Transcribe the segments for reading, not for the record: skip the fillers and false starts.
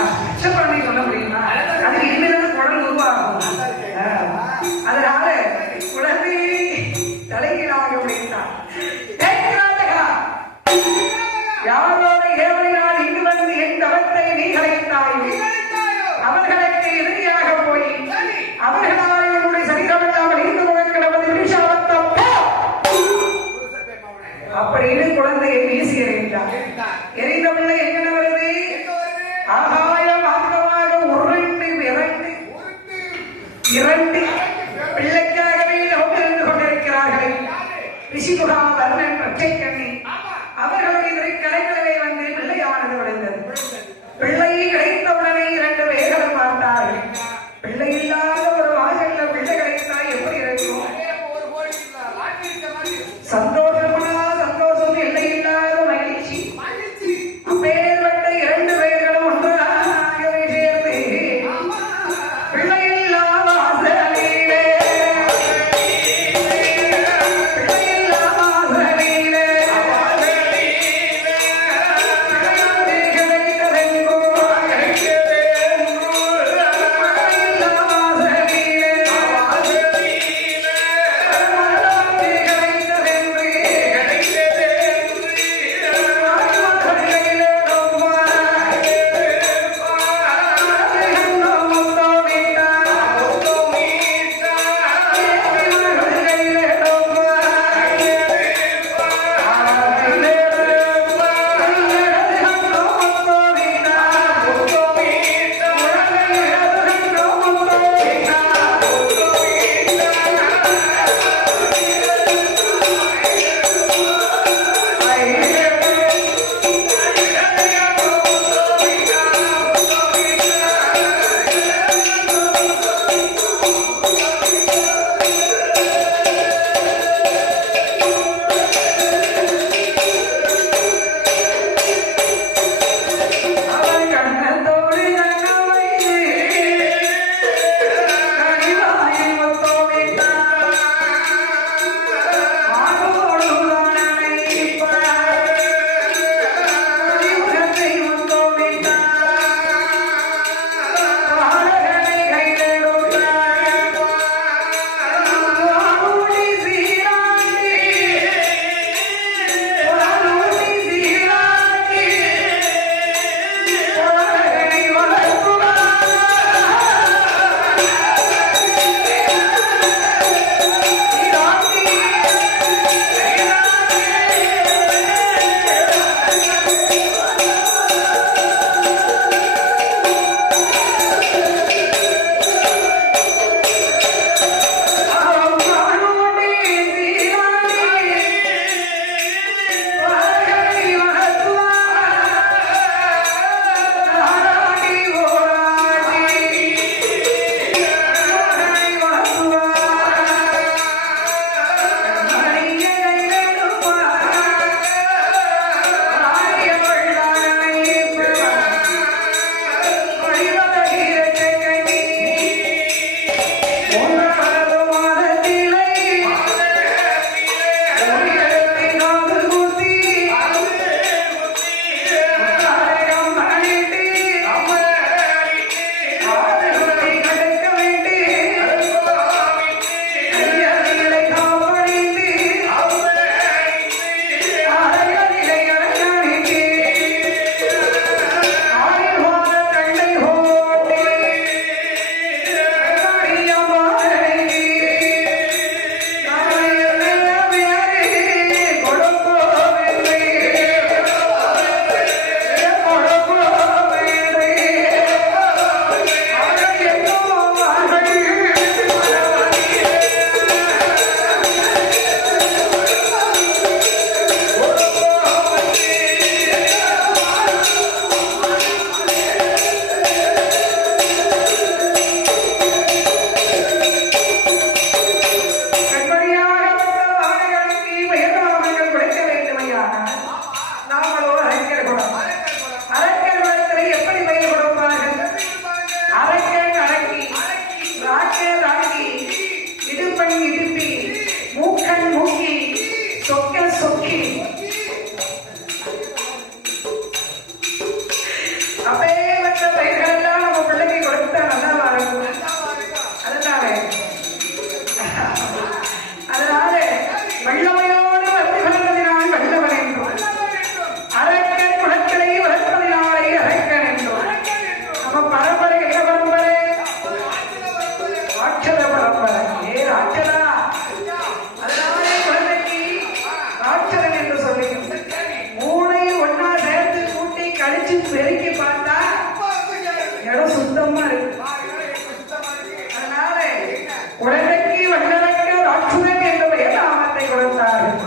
அச்சப்படனை சொல்ல முடியுமா? அதுக்கு இனிமேல் குடல் உருவாகும். அதனால குழந்தை தலைகீழாக உடைத்தான். யாரோட ஏவலினால் இங்கு வந்து என் தவத்தை நீ கலைத்தாயோ அவர்களுக்கு எதிரியாக போய் அவர்களால் என்னுடைய சரீரமெல்லாம் அழிந்து முகக்கிடவது விஷாபத்தம் அப்படின்னு குழந்தையை வீசி எறிந்தார். எரிந்த பிள்ளை எங்க வருது? ஆகாய மார்க்கமாக உருண்டு இரண்டு பிள்ளைக்காகவே இருந்து கொண்டிருக்கிறார்கள். ரிஷிமுகா வர்ணன் பச்சை கண்ணி அவர்களுடைய கலைகளிலே வந்து பிள்ளையானது விளைந்தது. பிள்ளையை கிடைத்தவுடனே இரண்டு பேர்களும் பார்த்தார்கள். பிள்ளை இல்லாத ஒரு வாசல்ல பிள்ளை கிடைத்தால் எப்படி இருக்கும்? சந்தோஷமா சந்தோஷம் எல்லை இல்லாத மகிழ்ச்சி. அப்பேற்பட்ட இரண்டு பேர்களும் ஒன்றாகவே சேர்ந்து பிள்ளை இல்லாத வாசலிலே அப்பேற்பட்ட பெருக்கி பார்த்தா இடம் சுத்தமா இருக்கு. அதனால உடனடிக்கு வல்லரக்க ராட்சுதன் என்ற பெயர் நாமத்தை கொடுத்தார்கள்.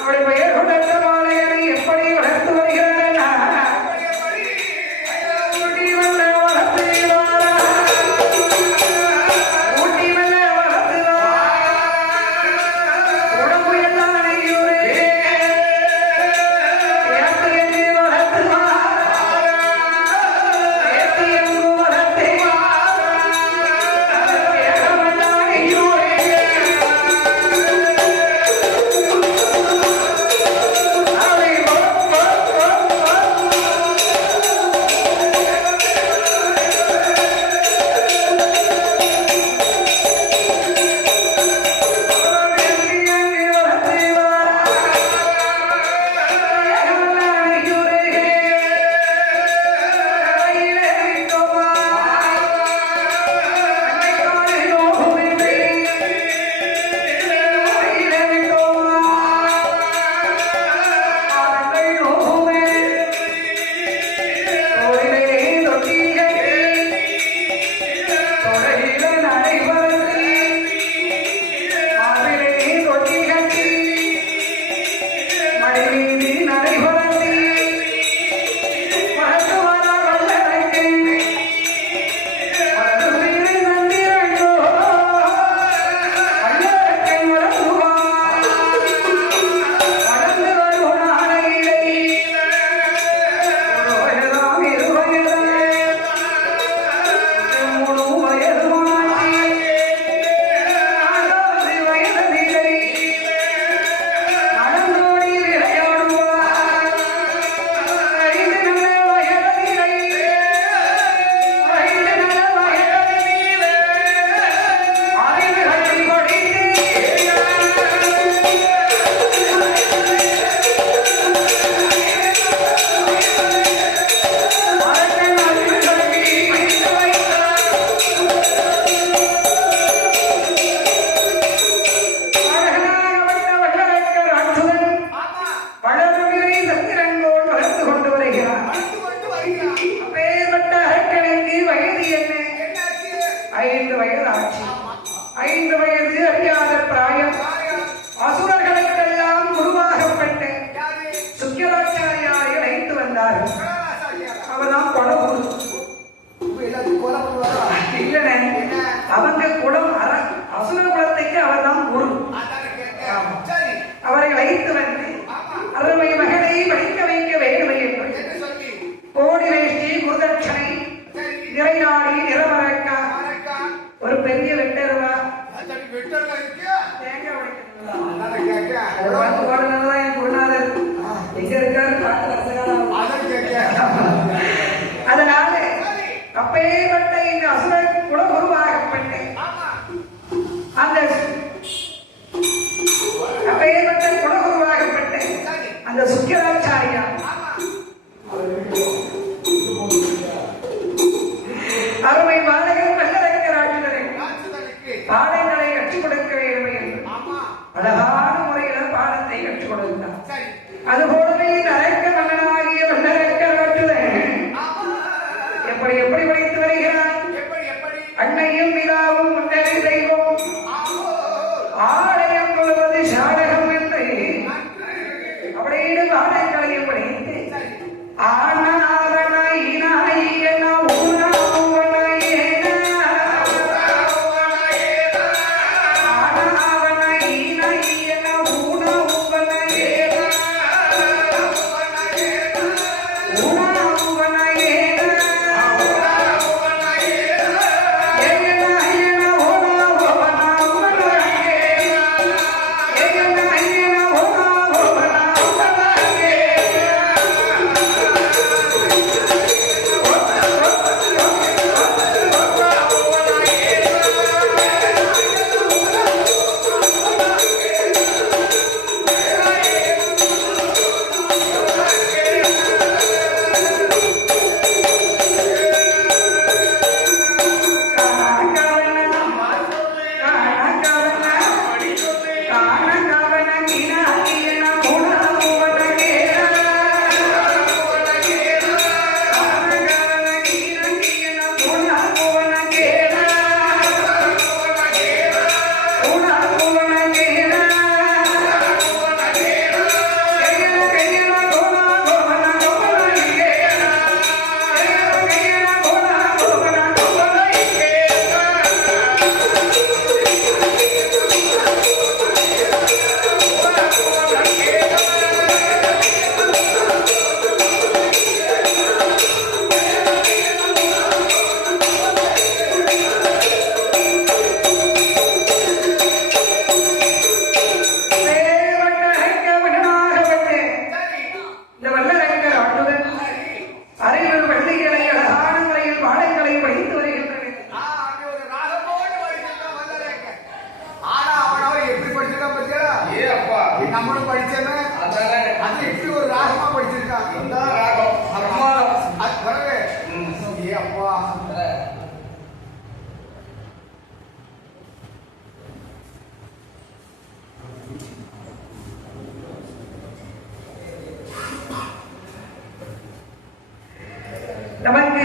அவருடைய பெயர் கொண்ட மாலையனை எப்படி வளர்த்து வருகிறார்? அவங்க குலம் அசுர குலத்துக்கு அவர் தான் குரு. அவரை வைத்து வந்து அருமை மகனை படிக்க வைக்க வேண்டும் என்று கோடி வேஷ்டி குருதட்சணை நிறைநாடி நிறமரக்கா ஒரு பெரிய வெட்டருவா தேங்காய் உடைக்கிறதுதான் என் குருநாதர் எங்க இருக்காரு. அதனால அப்பேற்பட்ட இந்த அசுர குலகுருவாகப்பட்ட அந்த அப்பேற்பட்ட குலகுருவாகப்பட்ட அந்த சுக்கிராச்சாரியா அருமை பாலகன் வல்லரக்கராட்சியரை பாடங்களை கற்றுக் கொடுக்க வேண்டும் என்று அழகான முறையில் பாடத்தை கற்றுக் கொடுத்தார். அதுபோலவே இந்த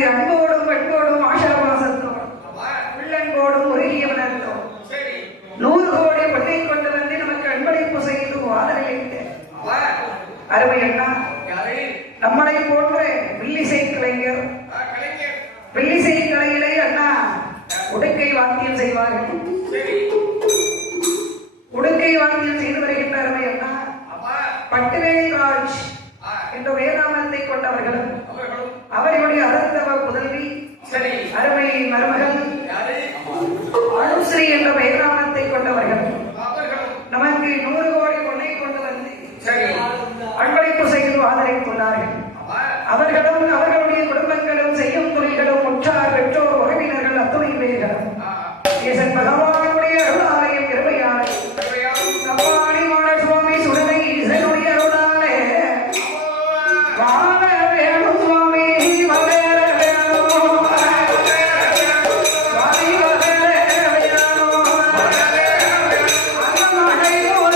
அன்போடும் பண்போடும் ஆசாபாசத்தோடும் உள்ளன்போடும் உருகிய மனத்தோடும் 100 கோடி பொன்னை கொண்டு வந்து நமக்கு அன்பளிப்பு செய்து ஆதரவளித்த அருமை அண்ணா, நம்மளை போன்ற வில்லிசை கலைஞர், வில்லிசை கலையிலே அண்ணா உடுக்கை வாத்தியம் செய்வார்கள். உடுக்கை வாத்தியம் செய்து வருகின்ற அருமை அண்ணா பட்டுவேல் ராஜ் என்ற வேதாமத்தை கொண்டவர்களும் அவர்களுடைய அறந்தவ புதல்வி அருமை மருமகள் அனுஸ்ரீ என்ற வேதாமத்தை கொண்டவர்கள் நமக்கு 100 கோடி பொன்னை கொண்டு வந்து அன்பளிப்பு செய்து ஆதரித்துள்ளார்கள். அவர்களும் அவர்களுடைய குடும்பங்களும் செய்யும் தொழில்களும் உற்றார் பெற்றோர் உறவினர்கள் அத்துணை பேர்களும் ஈசன் பகவானுடைய அருளாலயம் கிருபையாலே சப்பாணி மாட சுவாமி சுடலை ஈசனுடைய அருளாலே வாழ வேணும் சுவாமி வளர வேணும் வாழி வளர வேணும் அந்த மழை போல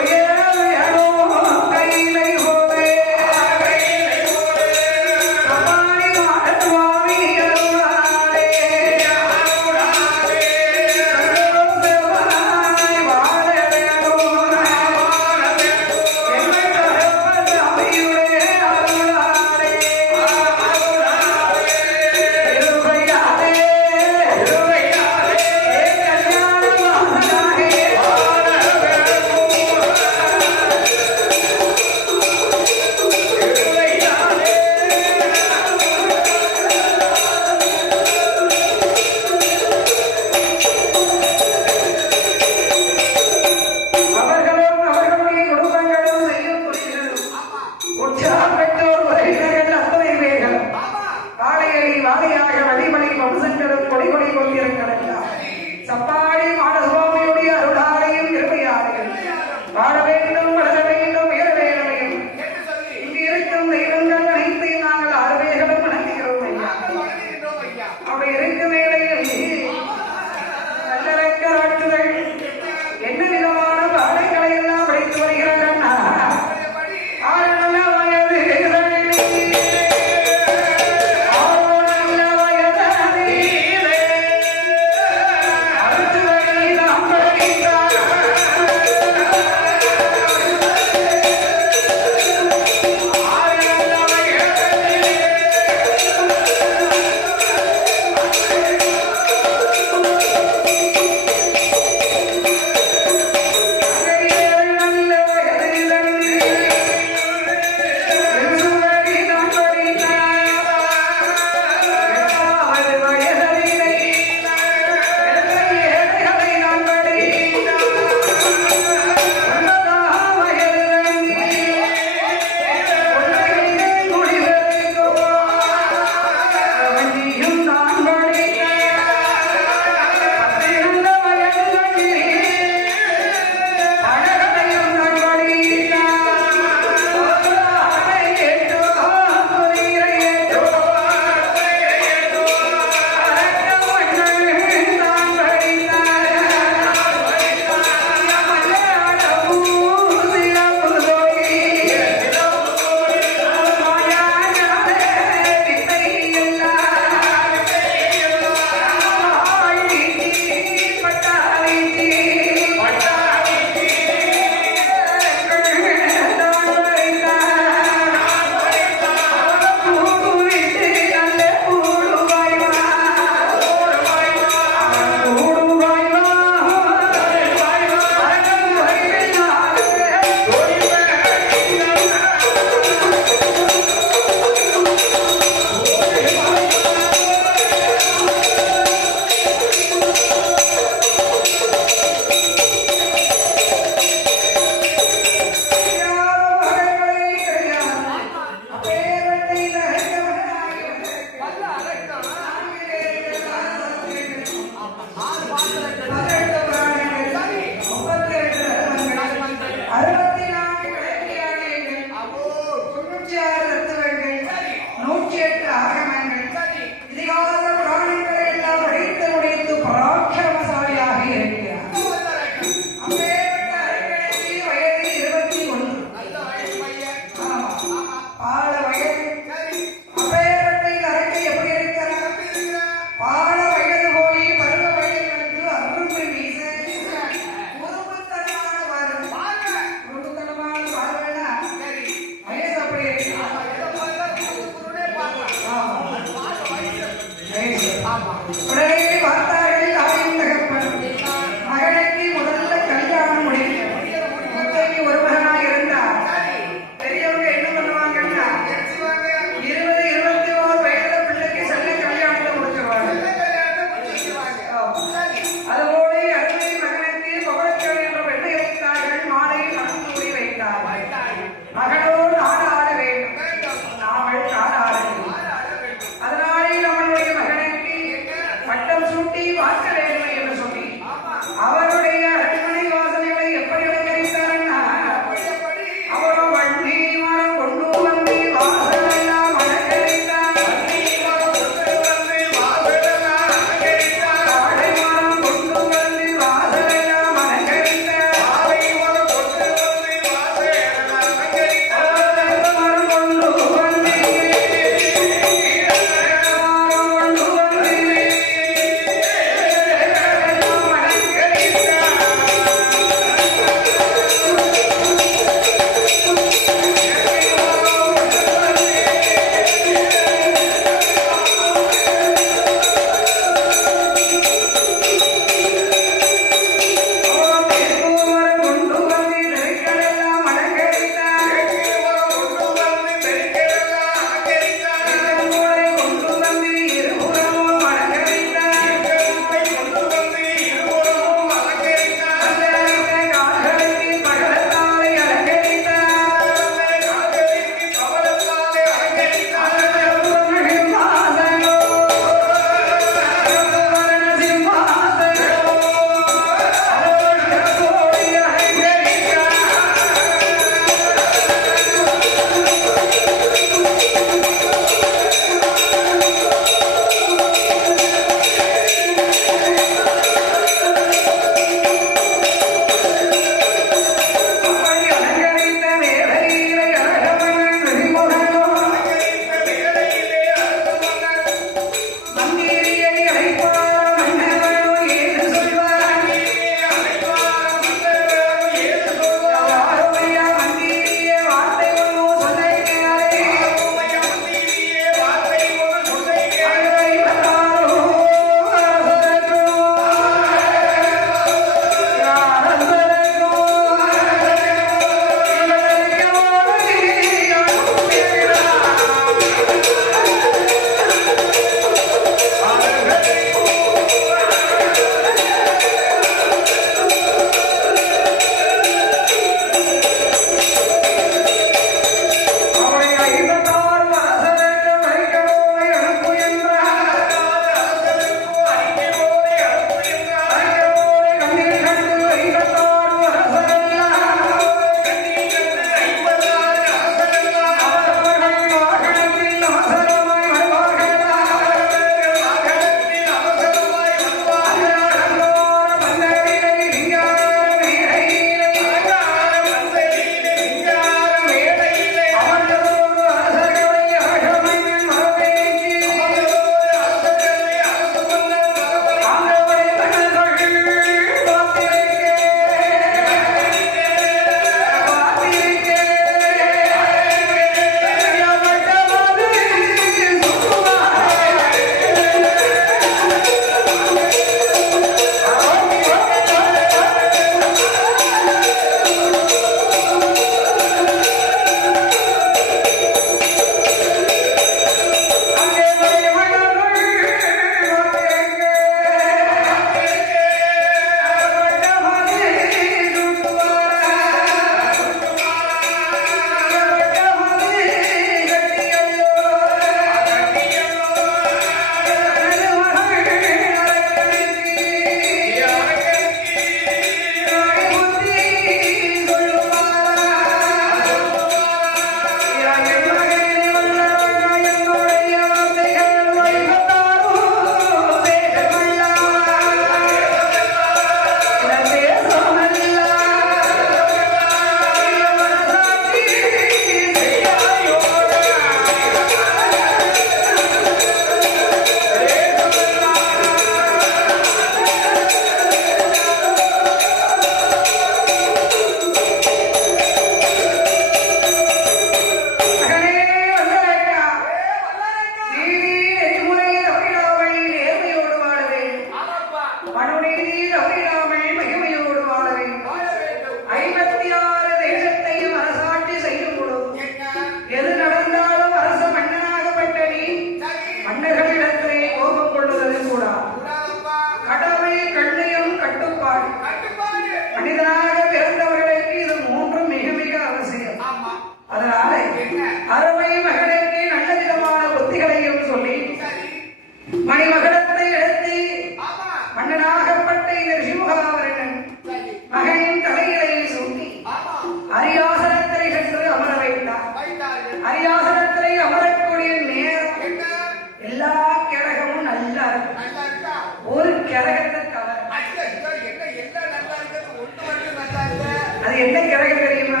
என்ன கிரகம் தெரியுமா?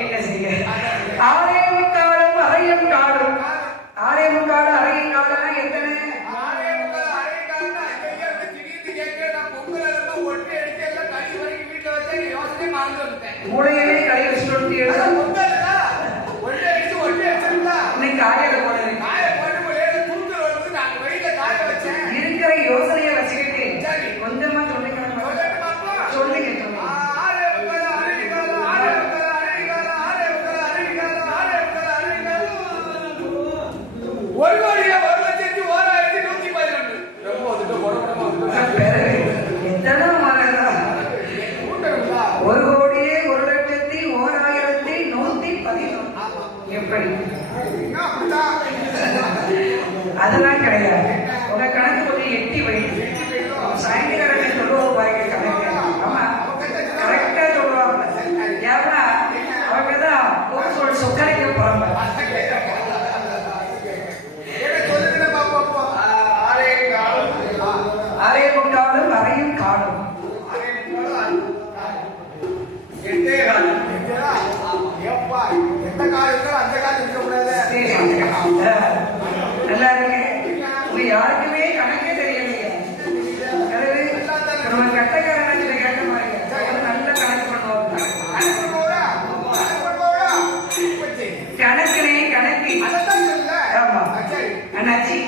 என்ன செய்ய? ஆரே முக்காலும் அரையும் காடும். ஆரே முக்காடு அரையும் காடுனா எத்தனை? மூளையிலே கடை வச்சு இன்னைக்கு ஆயத இருக்கிற யோசனையை வச்சுக்கிட்டு கொஞ்சமா சொல்லுங்க. அதெல்லாம் கிடையாது. உங்க கணக்கு கொஞ்சம் எட்டி வைத்து சாயங்காலம் சொல்லுவோம் பாருங்க கணக்கு. ஆமா கரெக்டா சொல்லுவாங்க. ஏன்னா அவங்கதான் சொக்கரைக்கு போறாங்க. அரைய முக்காலும் அரையும் காடும். நல்லா இருக்கு. உங்க யாருக்குமே கணக்கே தெரியலையே. நம்ம கட்டக்காரன் கேட்ட மாதிரி நல்ல கணக்கு பண்ணுவோம். கணக்குனே கணக்கு. ஆமா அண்ணாச்சி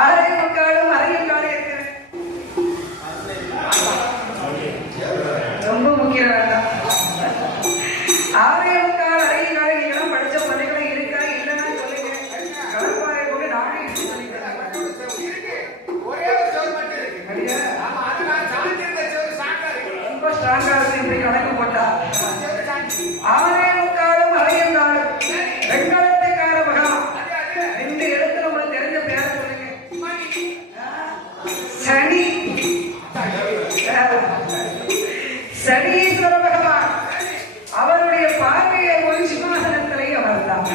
ஆரை முக்காலும் அரையும் காலம் இருக்கிறேன். ரொம்ப முக்கியம் வேண்டாம். ஆரை முக்கால் அரையும் காலம் நீங்களும் படிச்ச பள்ளிகளும் இருக்கா இல்லைன்னா சொல்லுங்க. கடற்பாறை போக நானே ரொம்ப ஸ்ட்ராங்கா இருக்கு. இப்படி கணக்கு போட்டா ஆரே முக்காலும் அரையும் காலம் வெண்கலத்துக்கார மகா. ரெண்டு இடத்துல உங்களுக்கு தெரிஞ்ச பேர சொல்லுங்க. சனி சனீஸ்வர பகவான். அவருடைய பார்வையை ஒரு சிம்மாசனத்திலே அமர்ந்தான்.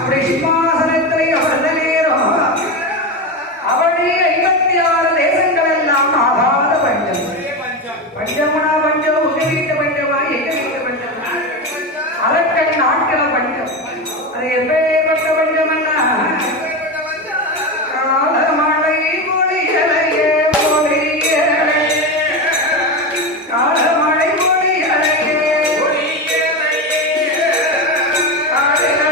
அப்படி சிம்மாசனத்திலே அமர்ந்த நேரம் அவருடைய 56 தேசங்கள் எல்லாம் ஆகாத பஞ்சம். பஞ்சமனா பஞ்சம் உங்க வீட்டு பஞ்சமா எங்க வீட்டு பஞ்சமா? அரக்கன் நாட்கள பஞ்சம். அது எப்பேற்பட்ட பஞ்சம்னா காலமழை மொழிகளையே மொழிகளே காலமழை மொழிகளையே காடுகளை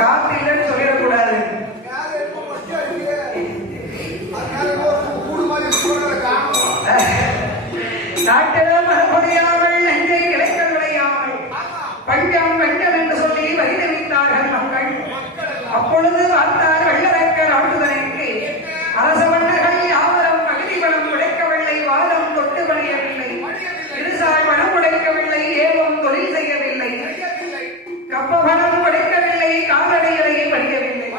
காத்து இல்லைன்னு சொல்லிடக்கூடாது. நாட்டிலும் மறுபடியாமல் நெஞ்சை கிடைக்கல் விளையாமல் பஞ்சம் வெஞ்சம் என்று சொல்லி வரிதவித்தார்கள் மக்கள். அப்பொழுது பார்த்தார் வெள்ளரக்கர் ஆண்டுதனைக்கு அரச மன்னர்கள் யாவரும் பகுதி வளம் உடைக்கவில்லை, வாதம் தொட்டு பணியவில்லை, இருசாய் வளம் உடைக்கவில்லை, ஏவம் தொழில் செய்யவில்லை, கப்ப வளம் உடைக்கவில்லை, கால்நடைகளை பணியவில்லை.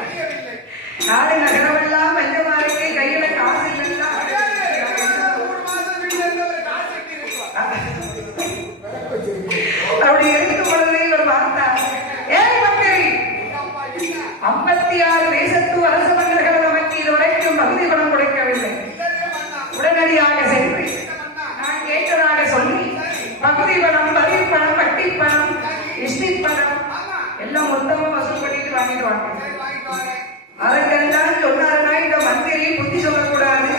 நாடு நகரமெல்லாம் பஞ்சமாருக்கு கையில காசு இல்லைன்னா அப்படி இருக்கும் பொழுது இவர் பார்த்தார். ஏன் மந்திரி 56 தேசத்து அரச மன்னர்கள் நமக்கு இதுவரைக்கும் பகுதி பணம் கொடுக்கவில்லை. உடனடியாக சென்று நான் கேட்டதாக சொல்லி பகுதி பணம், வரி பணம், வட்டி பணம், இஷ்டி பணம் எல்லாம் மொத்தமா வசூல் பண்ணிட்டு வாங்கிட்டு வாங்க. அதற்கெல்லாம் சொன்னாருன்னா இந்த மந்திரி புத்தி சொல்லக்கூடாது.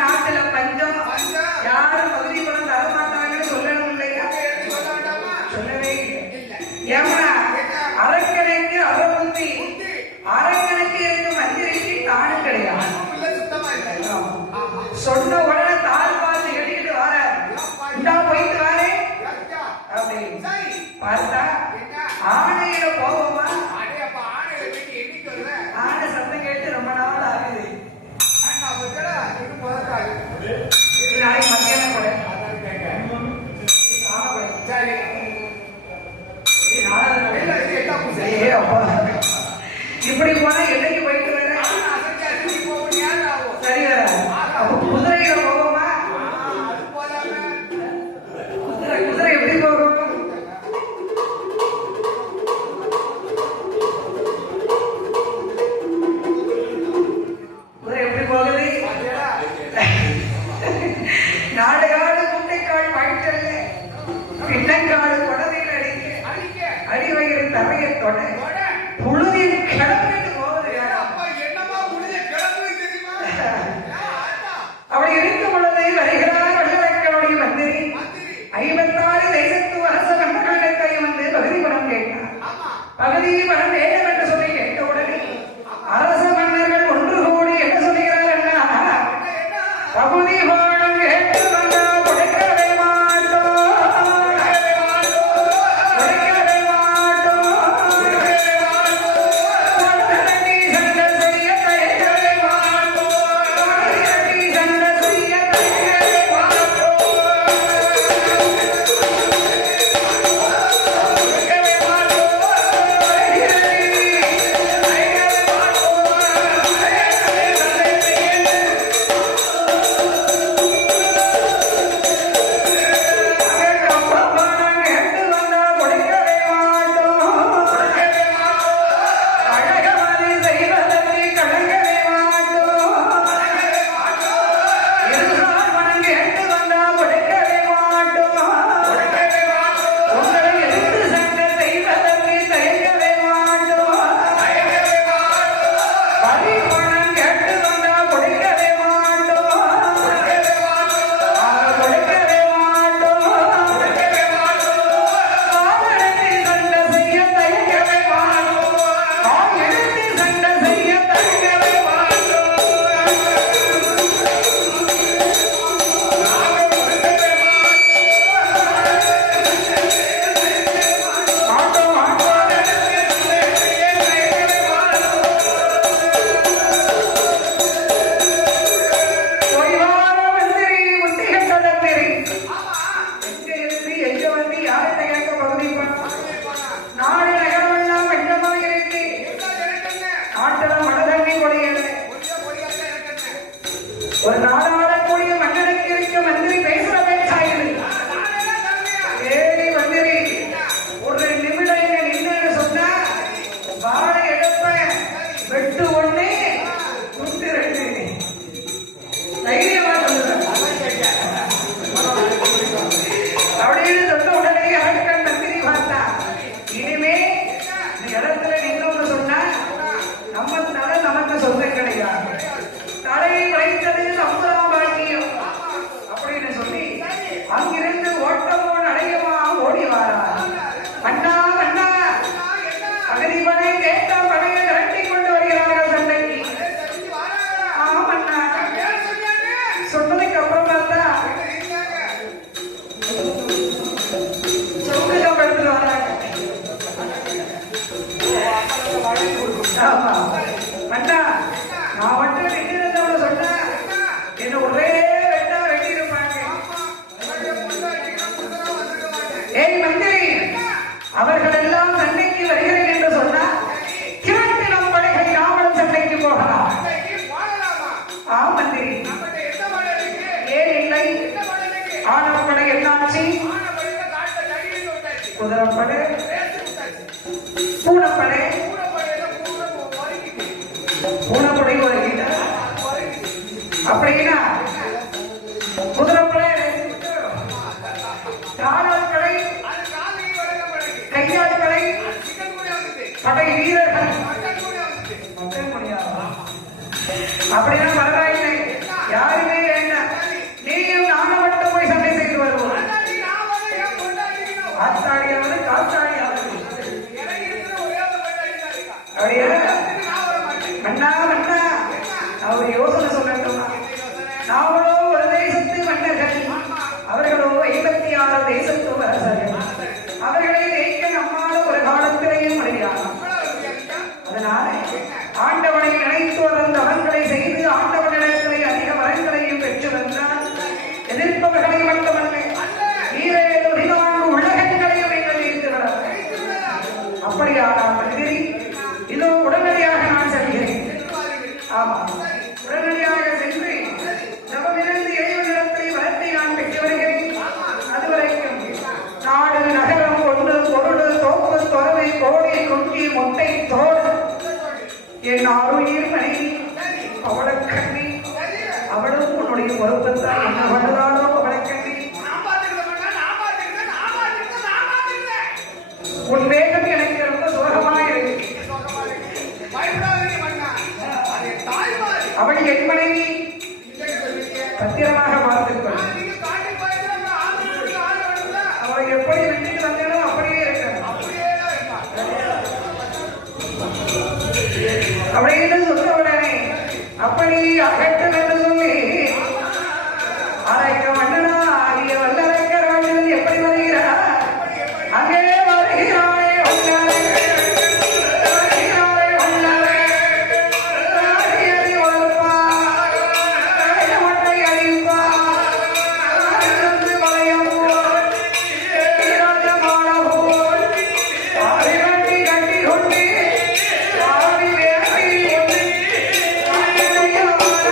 நாட்டுல பஞ்சம், யாரும் பகுதி பணம் தரமாட்டாங்கன்னு சொல்லணும் இல்லையா? சொல்லவே இல்லை. ஏமா அரக்கணைக்கு அவபுத்தி, அரக்கணைக்கு இருக்கும் மந்திரிக்கு தானும் கிடையாது. சொன்ன உடனே தால் பார்த்து கட்டிக்கிட்டு வர இந்தா போயிட்டு வாரே அப்படின்னு பார்த்தா ஆணையில போவோமா? ஆணை சத்தம் கேட்டு ரொம்ப நாள் ஆகுது. நாளைக்கு மத்தியானம் கூட இப்படி போனா என்னைக்கு போயிட்டு வர சரி வர. குதிரையில போவோமா? குதிரை எப்படி போகும்? குதிரை எப்படி போகுது? நாடுகாடு முட்டைக்கால் பாய்ச்சல்ல, பின்னங்காடு குடதையில் அடிக்க, அடிவயிறு தரையை தொட, புழுதியில் கிளம்பிட்டு போவது. அப்படி இருக்கும் பொழுது வருகிறார் வெள்ளரக்கனுடைய மந்திரி. 56 தேசத்து அரச மன்னர்களிடத்தை வந்து பகுதி பணம் கேட்டார். பகுதி பணம் வேண்டும் என்று சொல்லி கேட்டவுடனே அரச மன்னர்கள் ஒன்று கூடி என்ன சொல்லுகிறார்கள்? பகுதி பணம் கேட்டு வந்தா கொடுக்கவே மாட்டோம், கொடுக்கவே மாட்டோம், சண்டை செய்ய தயங்கவே மாட்டோம், சண்டை செய்ய தயங்கவே மாட்டோம், கொடுக்கவே மாட்டோம். ஆமா மன்னா நான் மட்டும் வெட்டிருந்தவன சொன்னா என்ன ஒரே வெட்டா வெட்டி இருப்பாங்க. ஏய் மந்திரி, அவர்கள் எல்லாம் சண்டைக்கு வருகிறேன் என்று சொன்னா கிழக்கு நம் படைகள் நாமளும் சண்டைக்கு போகலாம். மந்திரி ஏன் இல்லை? ஆணவப்படை என்னாச்சு? குதிரைப்படை, பூனப்படை, பூனப்படை வருகின்ற அப்படின்னா குதிரைப்படை, காலால் படை, கையால் படை, படை வீரர்கள் அப்படின்னா பரவாயில்லை, யாருமே வேண்டாம். நீயும் நானும் மட்டும் போய் சண்டை செய்து வருவோம். ஆத்தாடியாவது காத்தாடியாவது அப்படியா? மன்னா மன்னா அவர் யோசனை சொல்லட்டும். நாமளோ ஒரு தேசத்து மன்னர்கள், அவர்களோ 56 தேசத்து அரசர்கள். அவர்களை ஜெயிக்க நம்மால ஒரு காலத்திலேயும் முடியாது. அதனால ஆண்டவனை நினைத்து வந்த அவன்களை செய்து ஆண்டவனிடத்திலே அதிக வரங்களையும் பெற்று வந்தால் எதிர்ப்பவர்களை மட்டுமல்ல ஈரேழு உலகங்களையும் நீங்கள் ஜெயித்து விட. அப்படியானால் மந்திரி, இதோ உடனடியாக நான் செல்கிறேன். ஆமா, உடனடியாக சென்று நவமிருந்து இறைவனிடத்தை வரத்தை நான் பெற்று வருகிறேன். அதுவரைக்கும் நாடு நகரம் கொண்டு பொருள் தோப்பு துறவை கோடி குஞ்சி முட்டை தோடு என் ஆறுயிர் மனைவி அவளக்கண்ணி, அவளும் உன்னுடைய பொறுப்பத்தான் என்ன பண்ணுறாளோ அவளக்கண்ணி. உன் வேகம் எனக்கு ரொம்ப சோகமாக இருக்கு. அவள் என் மனைவி, பத்திரமாக பார்த்துக்கொள். அவள் எப்படி வெட்டிட்டு வந்தாலும் அப்படியே இருக்கணும். அப்படின்னு சொன்ன உடனே அப்படி அகட்டும் என்று சொல்லி அரைக்க மன்னனா ஆகிய வல்லரைக்கர் வாழ்ந்து எப்படி வருகிறார்? அங்கே வருகிறாரே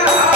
Oh,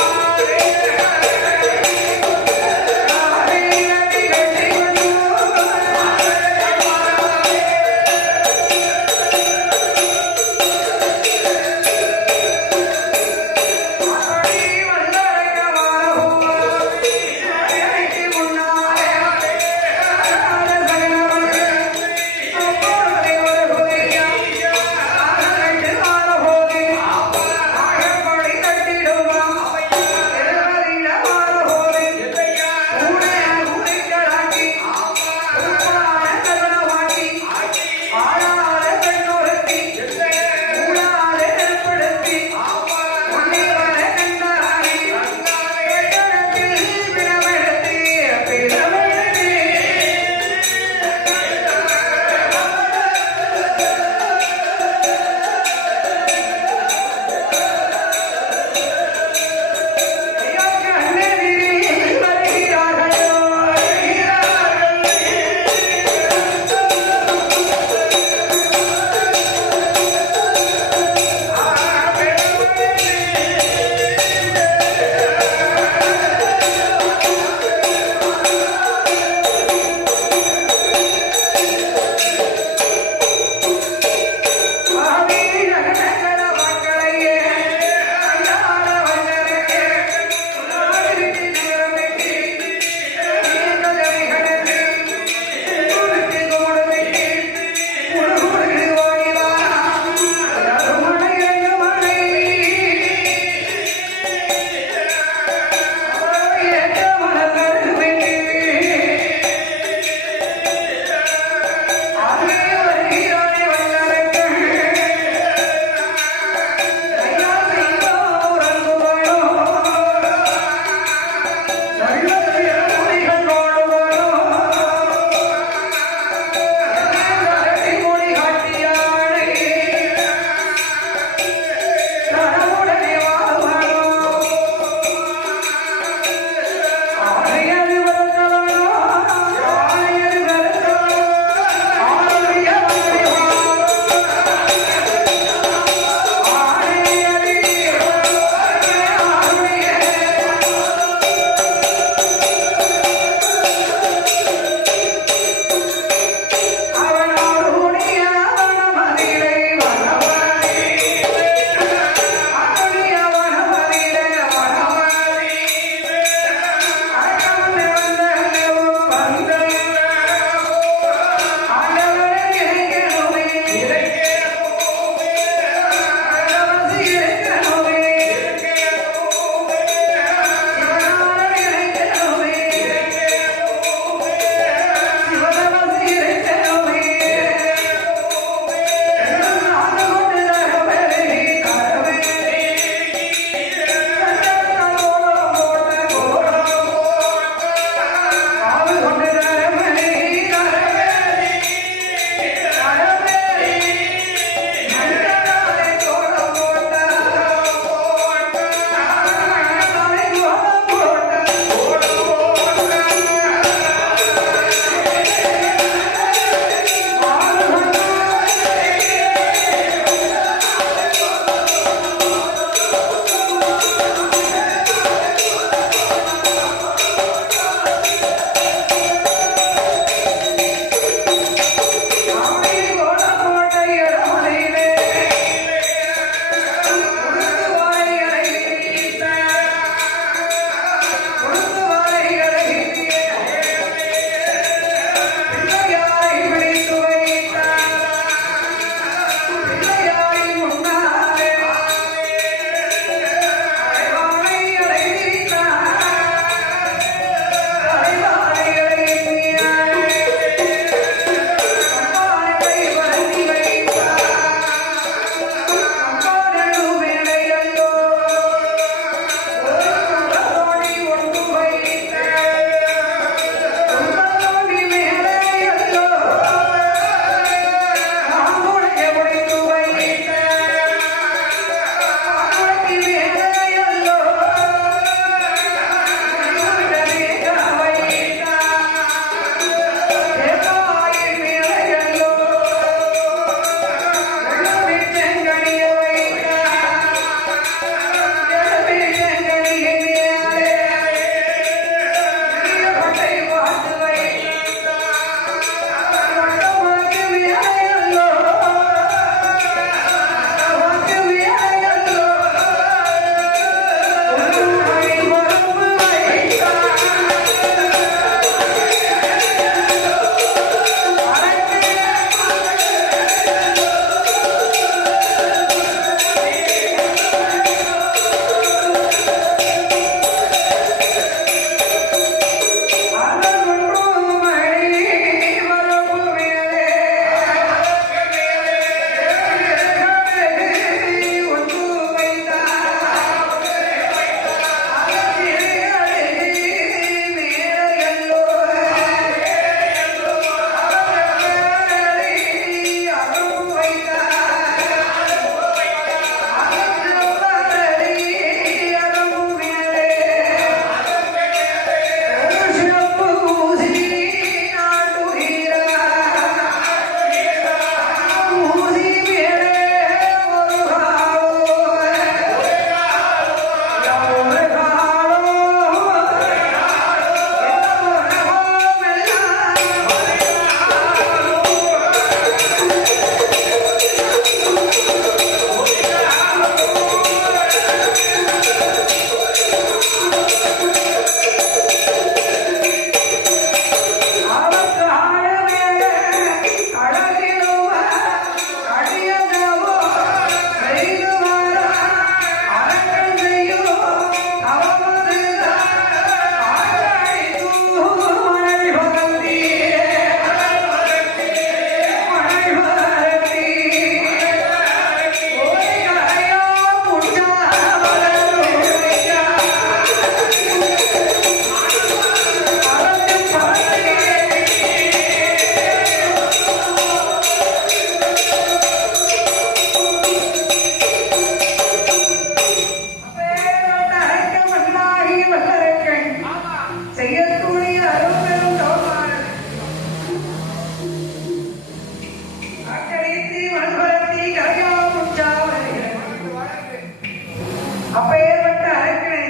அப்பேற்பட்ட அரக்கனை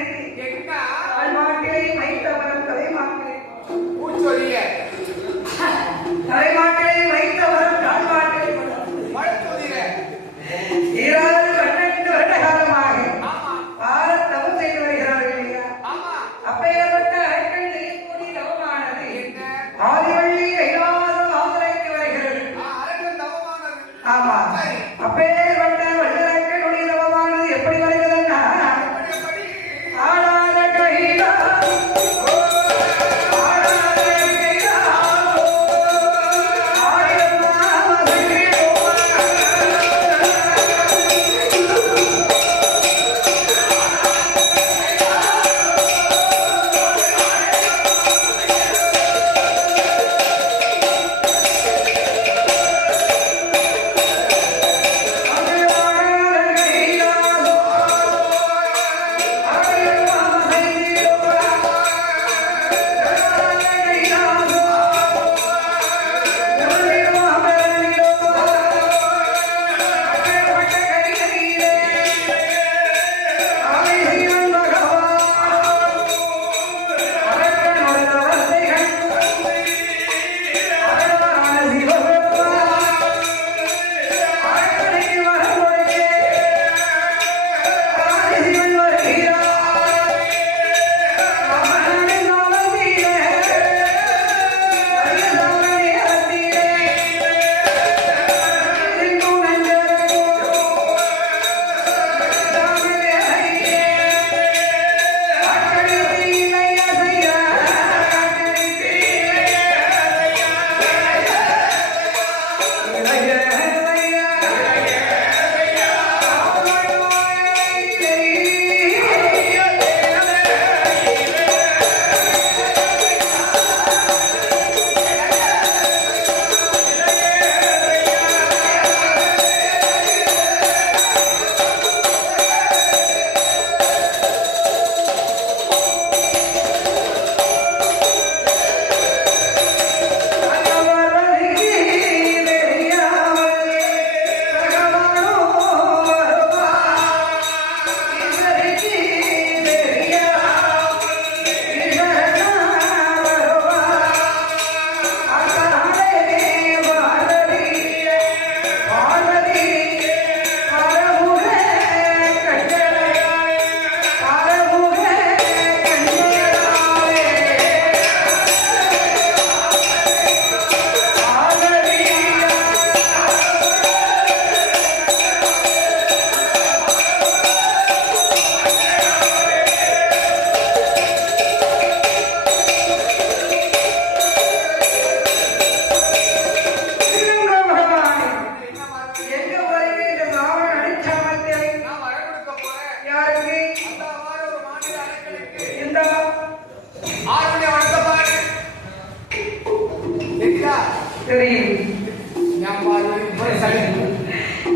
தலைமாட்டிலே வைத்தவரம் தலைமாட்டிலே தலைமாட்டிலே வைத்தவரம் கால்மாட்டிலே ஈராறு 12 வருட காலமாக பாரத்தவம் செய்து வருகிறார்கள் இல்லையா? அப்பேற்பட்ட அரக்கன் செய்யக்கூடிய தவமானது ஆதிவள்ளி கைலாச ஆதரைக்கு வருகிறது. ஆமா, அப்பேற்பட்ட வல்லரக்கனுடைய தவமானது எப்படி வருகிறதுன்னா ஆடாத கைலாசம்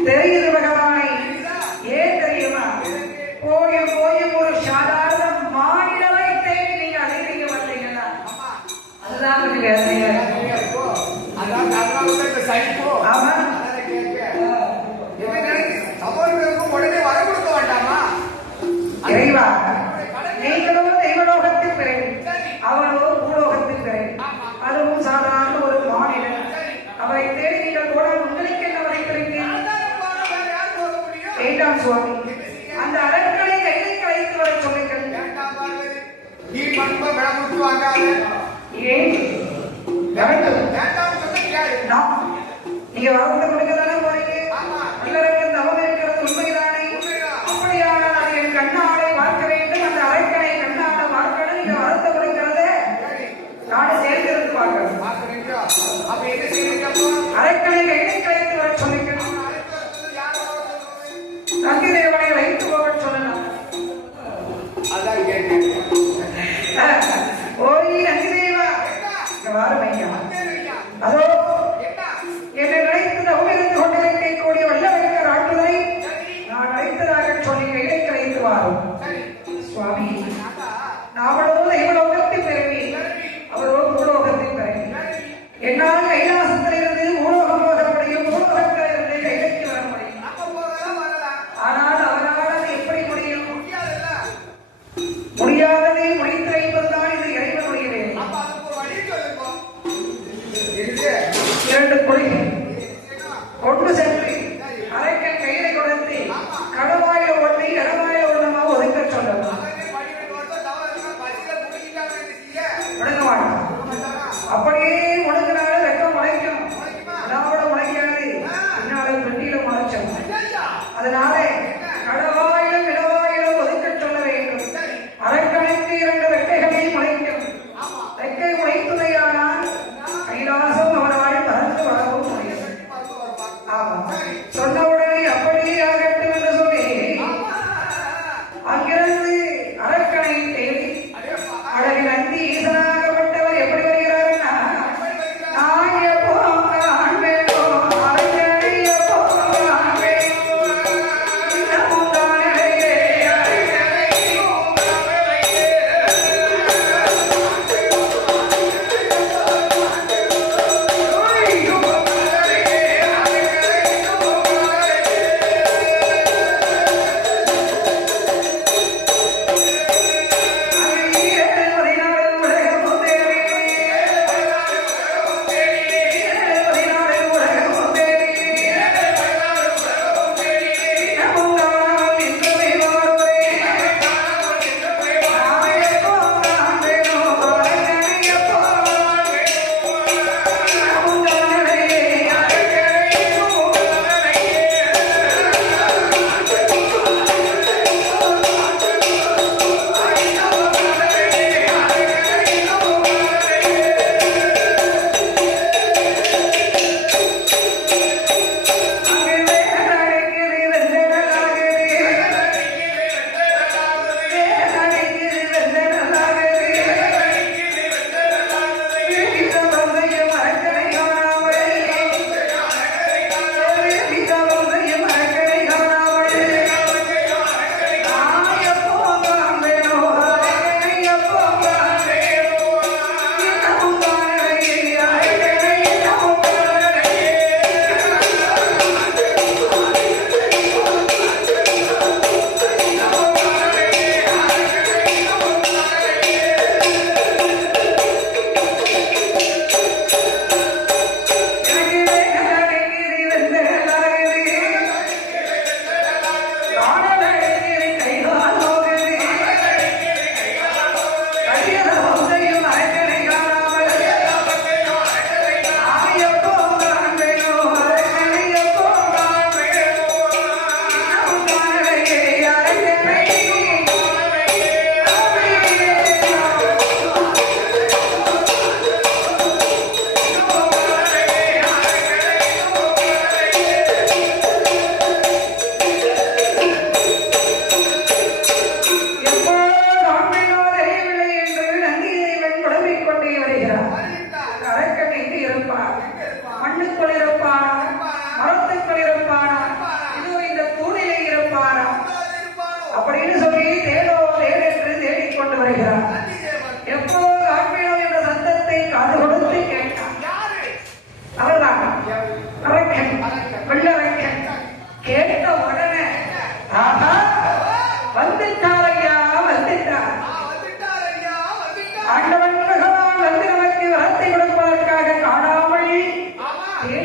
தெரியுது பகவானை. ஏன் தெரியுமா? போயும் ஒரு சாதாரண மாநிலவை தேடி நீங்க அதிகரிக்க மாட்டீங்கன்னா அதுதான் உடனே வர கொடுக்க வேண்டாமா? இறைவா, நீங்களோ தெய்வலோகத்தில் பிறகு அவனோ பூலோகத்தில் பிறகு, அதுவும் சாதாரண ஒரு மாநிலம். அவரை தேடி நீங்கள் கூட உங்களுக்கு என்ன வரைக்கிறீர்கள்? வேண்டாம் சுவாமி, அந்த அரண்களை கையில் கலைத்து வர சொல்லுங்கள். ஏன் நீங்க வரவங்க கொடுக்க தானே போறீங்க? எல்லாருக்கும் தவம் இருக்கிறது உண்மைதானே? அப்படியானால் அதை என் கண்ணாடை பார்க்க வேண்டும். அந்த அரண்களை கண்ணாட பார்க்கணும். நீங்க வரத்தை கொடுக்கிறத நாடு சேர்ந்திருந்து பார்க்கணும். அரண்களை கையில் கலைத்து வர சொல்லுங்கள். நந்தி தேவனை வைத்து போக சொல்லலாம். ஓய் நந்தி தேவா, வாருமையா. அதோ என்னை நினைத்து தவமிருந்து கொண்டிருக்கக்கூடிய வல்லவர்கள் ஆண்டுதலை நான் அழைத்ததாக சொல்லி கையை கலைத்து வாரும். சுவாமி, நாமளோ தெய்வலோகத்தில் பிறவி, அவரோ பூலோகத்தில் பிறவி. என்னால் கைலாசத்திலிருந்து பூலோகம் போகக்கூடிய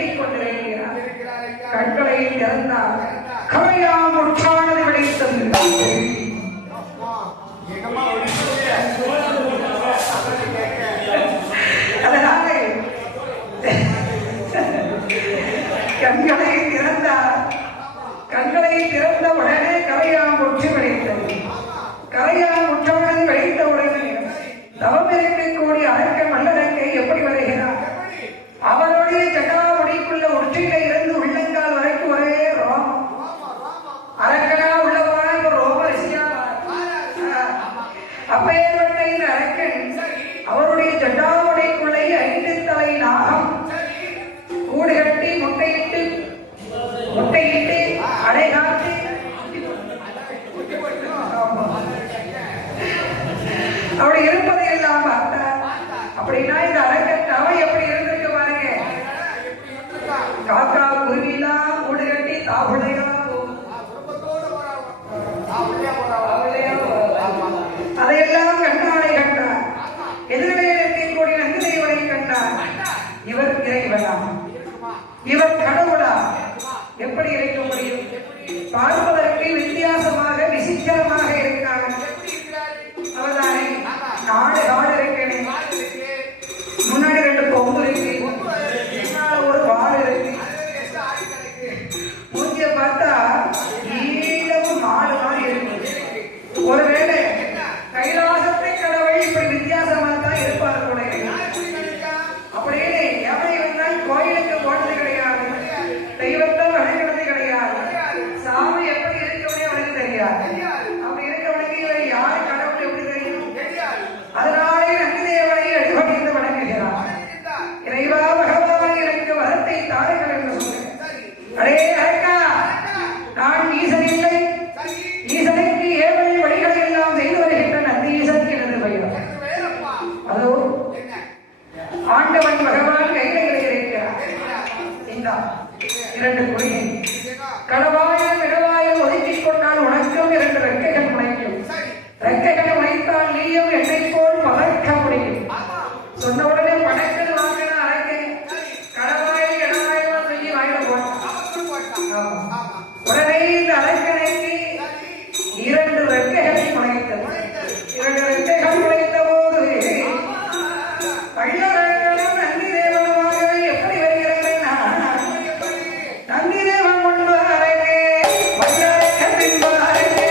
விலகிக் கொண்டிருக்கிறார். கண்களை திறந்தார். கரையாம் உற்சானது விளைத்தது. அதனால கண்களை திறந்தார். கண்களை திறந்த உடனே கரையாம் உற்று விளைத்தது. கரையாம் உற்றானது விளைத்த உடனே தவம் இருக்கக்கூடிய அரக்கன் மல்லரக்கை எப்படி வருகிறார்? அவருடைய ஜட்டாமுடிக்குள்ள உச்சியில இருந்து உள்ளங்கால் வரைக்கும் ஒரே ரோமம். அரக்கனா உள்ளவான இப்ப ரோம ரிஷியா. அப்பேற்பட்ட இந்த அரக்கன் அவருடைய ஜட்டாமுடிக்குள்ளே 5 தலை நாகம் கூடு கட்டி முட்டையிட்டு அடைகாத்து அப்படி இருப்பதை எல்லாம் பார்த்தார். அப்படின்னா இந்த அரக்கன் அவன் எப்படி இருந்திருக்க பாருங்க. காக்கா குருவிலாம் கூடு கட்டி தாவுளையா அதையெல்லாம் கண்ணாலை கண்டார். எதிரே இருக்கக்கூடிய நந்திதேவனை கண்டார். இவர் இறைவனா? இவர் கடவுளா? எப்படி இருக்க முடியும்? பார்ப்பதற்கு வித்தியாசமாக விசித்திரமாக இருக்காங்க. அவர்தானே நாடு இருக்கிறேன். முன்னாடி 2 கொம்பு இருக்கு, பின்னால ஒரு வால் இருக்கு. மூஞ்சிய பார்த்தா நீளமும் மாடு மாதிரி இருக்கு. ஒருவேளை கைலாசத்தை கடவுள் இப்படி வித்தியாசமா தான் இருப்பார் கூட. அப்படின்னு எவனை வந்தால் கோயிலுக்கு போனது கிடையாது, தெய்வத்தை வணங்குறது கிடையாது, சாமி எப்படி இருக்கவனே அவனுக்கு தெரியாது. அப்படி இருக்கவனுக்கு இவர் யார் கடவுள் எப்படி தெரியும்? அதனாலே நந்திதேவனை அடிபணிந்து வணங்குகிறார். இறைவா பகவான் எனக்கு வரத்தை தாருங்கள் என்று சொன்னேன். அடே அரக்கா, நான் ஈசன் இல்லை. ஈசனுக்கு 7 வழிகளை எல்லாம் செய்து வருகின்ற நந்தி ஈசன் எனது பெயர். அதோ ஆண்டவன் பகவான் கைகளை இருக்கிறார். இந்த 2 குடியை கடவாயும் இடவாயும் ஒதுக்கிக் கொண்டால் உனக்கும் 2 ரெக்கைகள் முளைக்கும். ரெக்கைகளை முளைத்தால் நீயும் என்னை போல் பறக்க முடியும். சொன்ன உடனே பணத்தில் வாங்கின அரக்கை கடவாய் இடவாயமா சொல்லி வாயில போட்டான். உடனே இந்த அரக்கனைக்கு 2 ரெக்கைகளை முளைத்தது. 2 ரெக்கைகள் முளைத்த போது பள்ளரங்களும் நந்திதேவனுமாகவே எப்படி வருகிறதுன்னா, நந்திதேவன் முன்பு அரங்கே வல்லரக்க பின்பு அரங்கே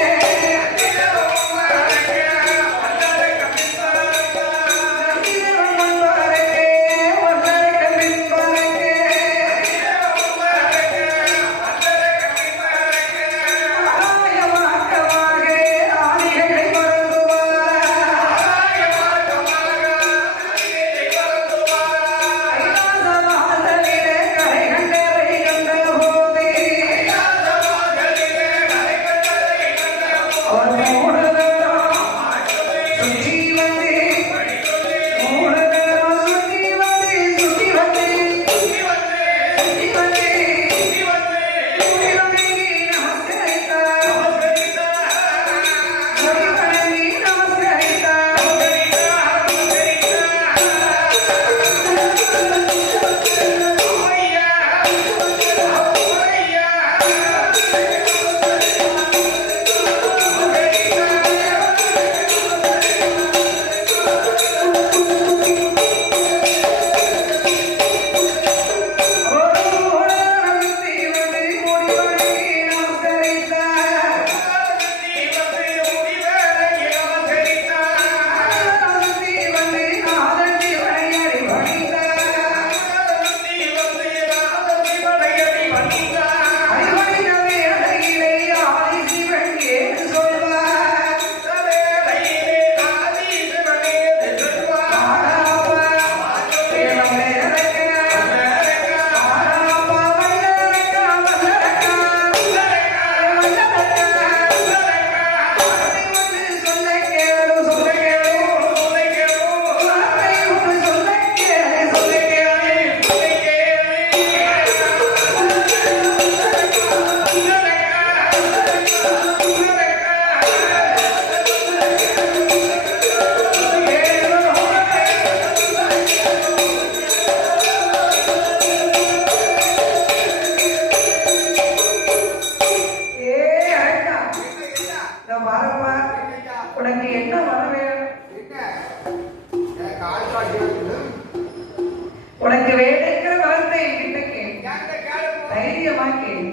தைரியமா கேள்வி.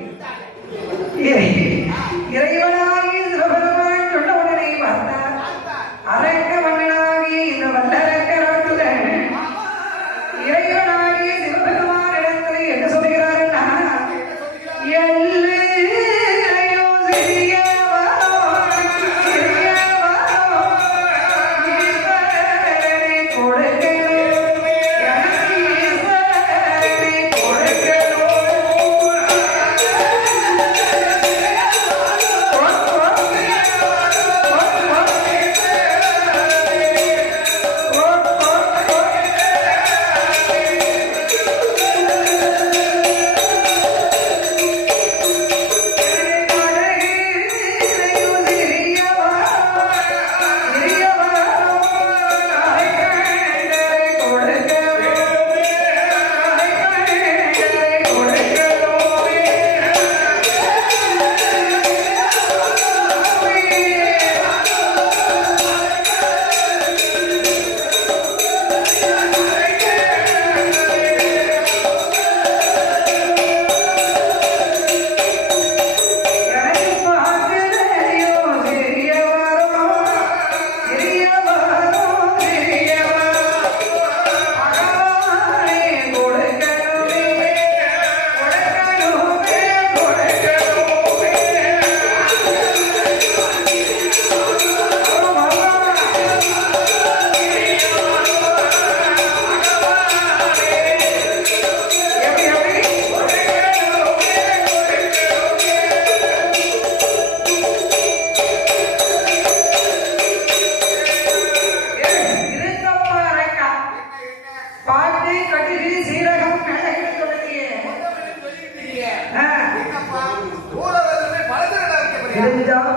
இறைவனாகிய சிவபெருமான் சொன்ன உடனே பார்த்தார். அரக்க மன்னனாகிய இந்த வல்லரக்கராட்டுதன் இறைவனாகிய சிவபெருமான் இடத்துல என்ன சொல்கிறாருன்னா, எல்லையோ சிறியவரோ, சிறியவரோ, ஈஸ்வரனை கொடுக்கணும், எனக்கு ஈஸ்வரனை கொடுக்கணும்.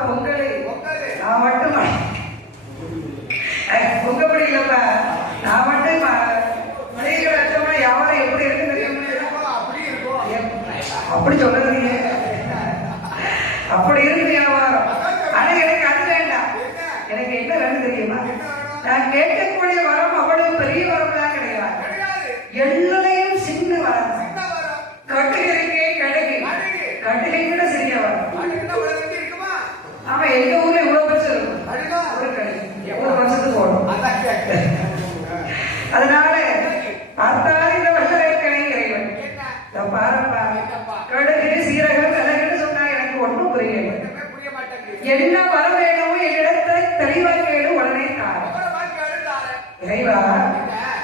பொங்கலை நான் மட்டும் பொங்கப்படி இல்லப்பா, நான் மட்டும் மளிகை வச்சோம்னா வியாபாரம் எப்படி இருக்குன்னு தெரியும். அப்படி சொல்றீங்க, அப்படி இருக்கு வியாபாரம். ஆனா எனக்கு அது வேண்டாம். எனக்கு என்ன வேணும் தெரியுமா? நான் கேட்கக்கூடிய வரம் அவ்வளவு பெரிய வரம்லாம் கிடையாது. எல்லையும் சின்ன வரம். கட்டுகிறக்கே கடுகு, கடுகை கூட சரியா வரும். ஆமா, எங்க ஊர்ல இவ்வளவு பெருசு இருக்கும். ஒரு கடுகு எவ்வளவு வருஷத்துக்கு ஓடும். அதனால பார்த்தால் இந்த வல்லரக்கனை இறைவன் பாருப்பா, கடுகு சீரகம் மிளகுன்னு சொன்னா எனக்கு ஒன்றும் புரியல. என்ன வர வேணும் என்னிடத்தை தெளிவா கேடு, உடனே தாரு. இறைவா,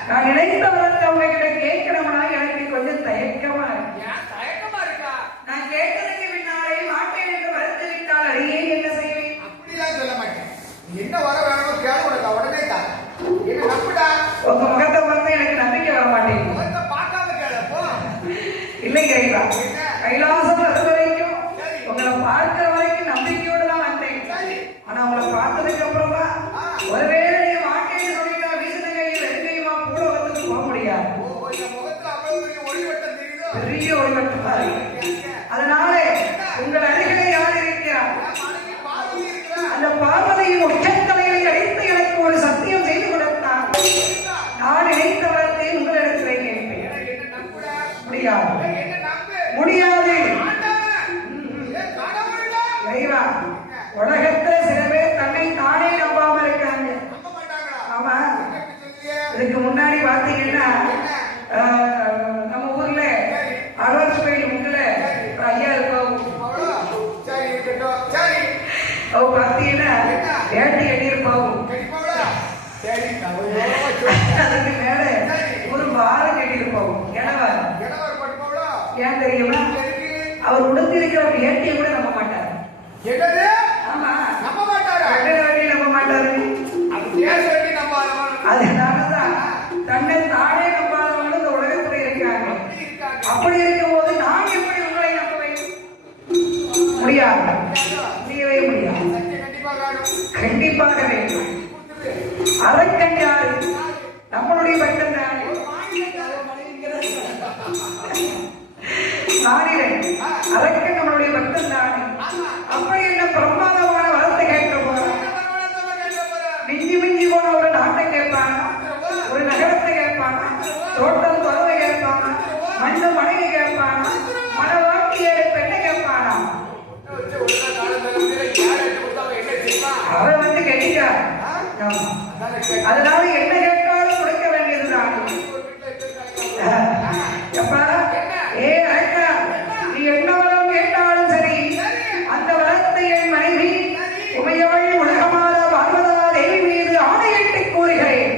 நான் நினைத்த வரத்தை உங்ககிட்ட கேட்கணும்னா எனக்கு கொஞ்சம் தயக்கமா இருக்கு. நான் கேட்டதுக்கு பின்னாலே மாட்டேன் என்று வரத்து விட்டால் அடியே என்ன செய்வேன்? அப்படிலாம் சொல்ல மாட்டேன். என்ன வர வேணும் கேளு, உனக்கு உடனே தாரு. என்ன நம்புடா. உங்க முகத்தை பார்த்தா எனக்கு நம்பிக்கை வர மாட்டேங்குது. முகத்தை பார்க்காம கேளப்போ. இல்லை இறைவா, கைலாசம் அது வரைக்கும் உங்களை பார்க்கிற வரைக்கும் நம்பிக்கையோடு தான் வந்தேன். ஆனா உங்களை பார்த்ததுக்கு அப்புறமா ஒருவேளை நீங்க மாட்டேன்னு சொல்லிட்டா வீசின கையில் வெறுங்கையுமா கூட வந்து போக முடியாது. பெரிய ஒளிவட்டம் பாரு. அதனால உங்கள் அருகிலே யார் இருக்கிறார்? அந்த பார்வதியின் உச்சத்தலையை அடித்து எனக்கு ஒரு சத்தியம் செய்து கொடுத்தார். நான் நினைத்த வரத்தை உங்களிடத்திலே கேட்பேன். முடியாது, முடியாது. இறைவா, உலகத்துல சில பேர் தன்னை தானே நம்பாம இருக்காங்க. ஆமா, இதுக்கு முன்னாடி பாத்தீங்கன்னா நம்ம ஊர்ல அறுபது கோயில் முன்னில ஐயா இருப்பாங்க. அவ பாத்தீங்கன்னா வேட்டி கட்டி இருப்பாங்க. அதுக்கு மேல ஒரு வாரம் கட்டி இருப்பாங்க. ஏன் தெரியுமா? அவர் உடுத்திருக்கிற வேட்டியை கூட நம்ப மாட்டார். ஆமா, நம்ப மாட்டாரு. நம்ப மாட்டாரு. அதனாலதான் தன்னை தானே நம்பாதவங்க இந்த உலகத்துல இருக்காங்க. அப்படி இருக்கும் போது நான் எப்படி உங்களை நம்புவேன்? முடியாது, முடியவே முடியாது. கண்டிப்பாக வேண்டும். அரக்கன் யாரு? நம்மளுடைய பட்டம் தானே. அரக்கன் நம்மளுடைய பக்தன் தானே. அப்படி என்ன பிரமாதமான வரத்தை கேட்க போறான். மிஞ்சி மிஞ்சி போன ஒரு நாட்டை கேட்பானா, ஒரு நகரத்தை கேட்பானா, தோட்டம் பறவை கேட்பானா, மண்ணு மனைவி கேட்பானா, மனவாழ் அதனால என்ன கேட்டாலும் கொடுக்க வேண்டியதுதான். எப்பா ஏ அக்கா, நீ என்ன வரம் கேட்டாலும் சரி, அந்த வரத்தை என் மனைவி உமையவள் உலகமாத பார்வதா தேவி மீது ஆணையிட்டு கூறுகிறேன்.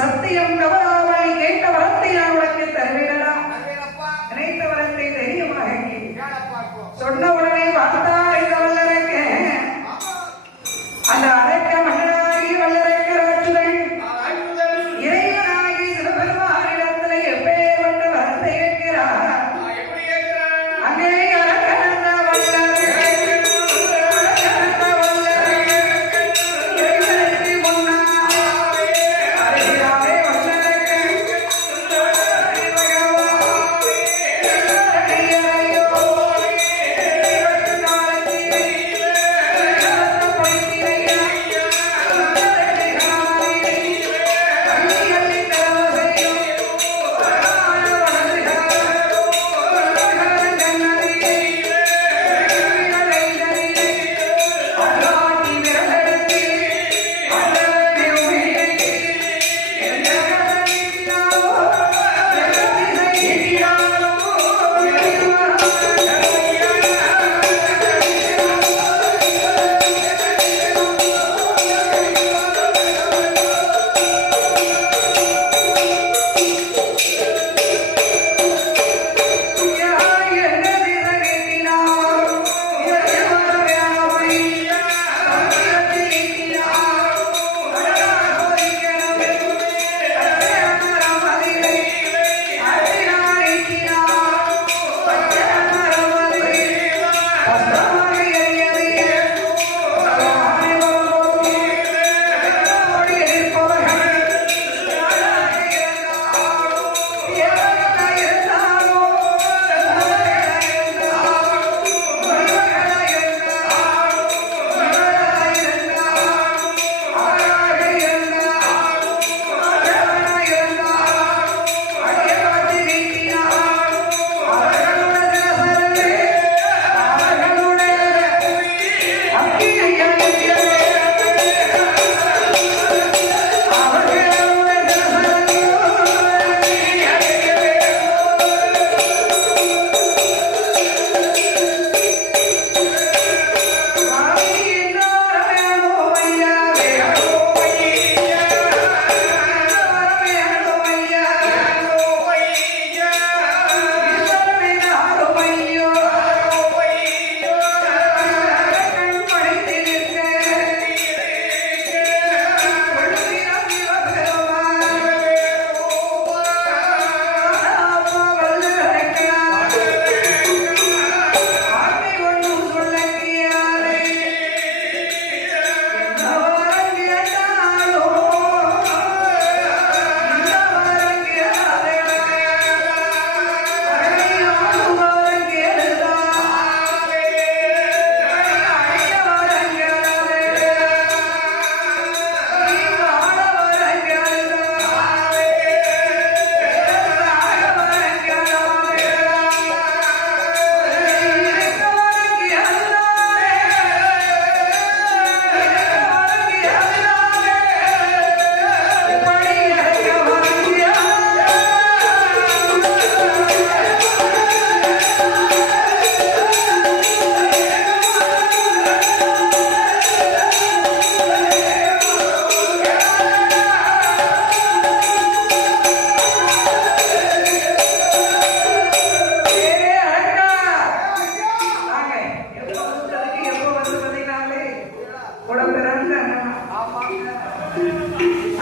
சத்தியம் தவறாமல் நீ கேட்ட வரத்தை நான் உனக்கு தருவேனடா. நினைத்த வரத்தை தைரியமாக சொன்ன உடனே பார்த்தா இந்த வல்லரக்க அந்த அரக்க மன்னனாகி வல்லரக்க ராட்சுதன் இறைவனாகி சிவபெருமானிடத்தில் எப்பேற்பட்ட வரத்தை கேட்கிறார். அங்கே அரக்கனந்த வல்லரக்க இறைவனுக்கு முன்னால் அருகிலாலே வல்லரக்க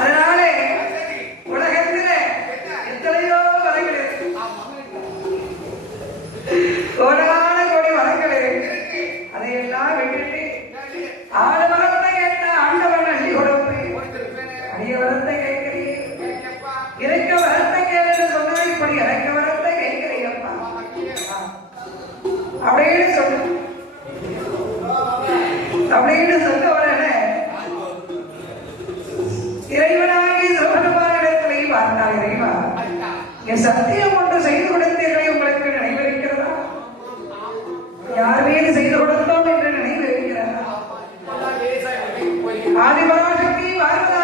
அதனாலே உலகத்திலே எத்தனையோ வளங்கள் இருக்கு, கோடான கோடி வளங்கள் இருக்கு. அதையெல்லாம் விட்டுட்டு ஆடு வரத்தை கேட்ட ஆண்டவன் அள்ளி கொடுப்பேன், அடிய வரத்தை கேட்கிறீங்க, இறக்க வரத்தை கேட்டு சொன்னா இப்படி இறக்க வரத்தை கேட்கிறீங்கப்பா அப்படின்னு சொல்லு. அப்படின்னு சொன்ன உடனே இறைவனாகி சிவபெருமானிடத்திலேயே பார்த்தாள். இறைவா, என் சத்தியம் ஒன்று செய்து கொடுத்தீர்களே, உங்களுக்கு நினைவு இருக்கிறதா? யார் மீது செய்து கொடுத்தோம் என்று நினைவு இருக்கிறதா? ஆதிபராசக்தி பார்வதா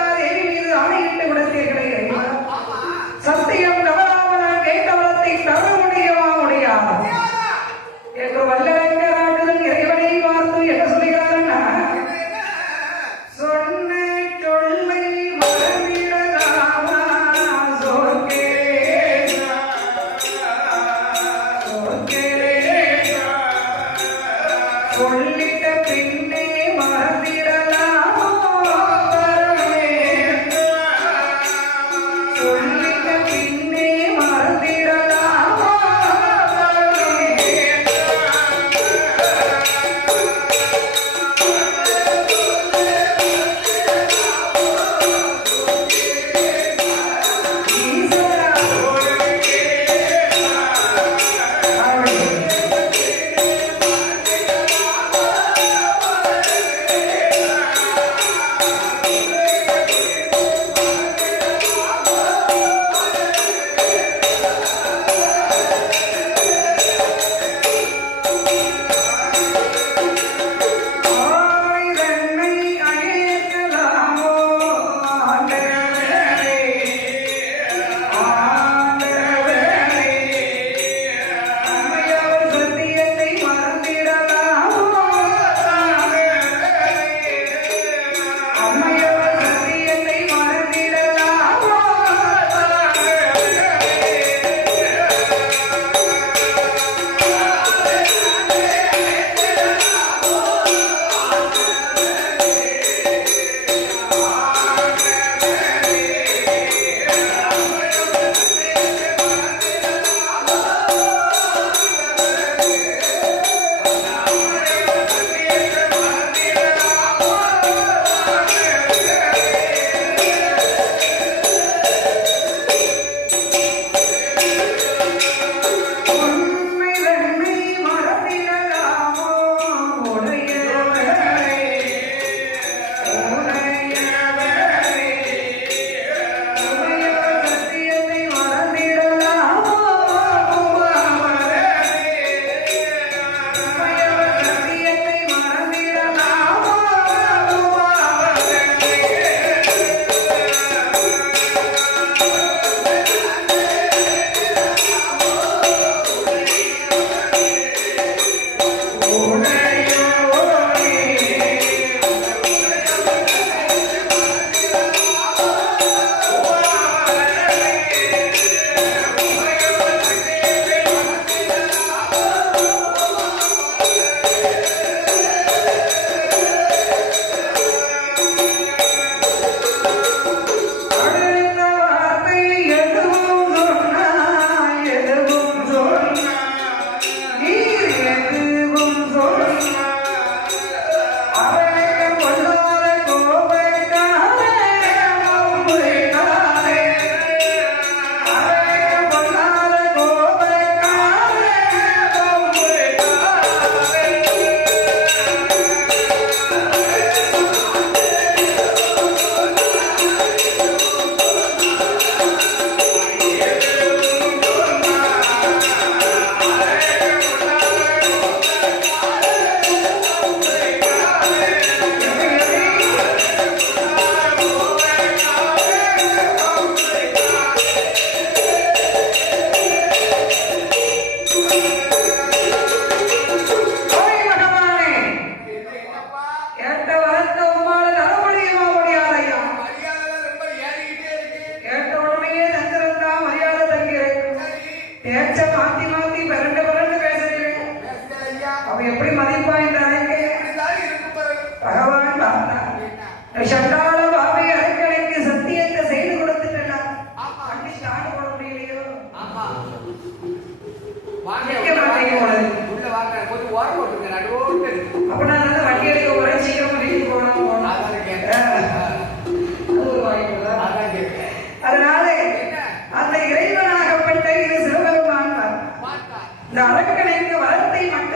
சொல்லிட்ட பின்னே மறந்திடலாமோ வரவேண்டும். சொல்லிட்ட பின்னே மறந்திடலாமோ வரவேண்டும். ஈஸ்வரா ஆய்தன்னை அழைக்கலாமோ ஆண்டவரே ஆண்டவரே. அம்மையார் சத்தியத்தை மறந்திடலாமோ அம்மையார் சத்தியத்தை மறந்திடலாமோ உண்மை தன்னை மறந்திடலாமோ உடையவரே உடையவரே. உமையார் சத்தியத்தை மறந்திடலாமோ உமையார் சத்தியத்தை மறந்திடலாமோ அடுத்த வார்த்தை எதுவும் சொன்னாய் எதுவும் சொன்னாய் நீர் எதுவும் சொன்னாய். அவனுக்கு கொள்ளாத கோபக்காரே மம்புக்காரே. அவனுக்கு கொள்ளாத கோபக்காரே மம்புக்காரே. ஓய் மகமானே, என்னப்பா கேட்ட வரத்தை உம்மால தர முடியுமா முடியாதையா? மரியாதை ரொம்ப ஏறிக்கிட்டே இருக்கு. கேட்ட உடனே தந்திரந்தா மரியாதை தங்கி இருக்கும். சரி பேச்ச மாத்தி மாத்தி பிறண்டு பிறண்டு பேசுறீங்க. பேசுகிறேன் ஐயா. அவ எப்படி மதிப்பா என்று அழைக்க இப்படிதான் இருக்கும் பாரு. பகவான் பார்த்தா என்ன? சண்டாள பாபை அரக்கணைக்கு சத்தியத்தை செய்து கொடுத்துட்டா. ஆமா. அண்ணி ஸ்டார்ட் போட முடியலையோ? ஆமா. வாங்க நிக்க மாட்டீங்க போல இருக்கு. உள்ள வாங்க. கொஞ்சம் ஓரம் போட்டுங்க. நடுவோட்டு இருக்கு. அப்ப நான் நல்லா வண்டி எடுக்க போறேன், சீக்கிரமா வீட்டுக்கு போகணும். அதான் கேட்கிறேன். அது ஒரு வாய்ப்பு தான். அதான் கேட்கிறேன். அதனால என்ன? அந்த இறைவனாகப்பட்ட இது சிவபெருமான் தான். பார்த்தா இந்த அரக்கணைக்கு வரத்தை மட்டும்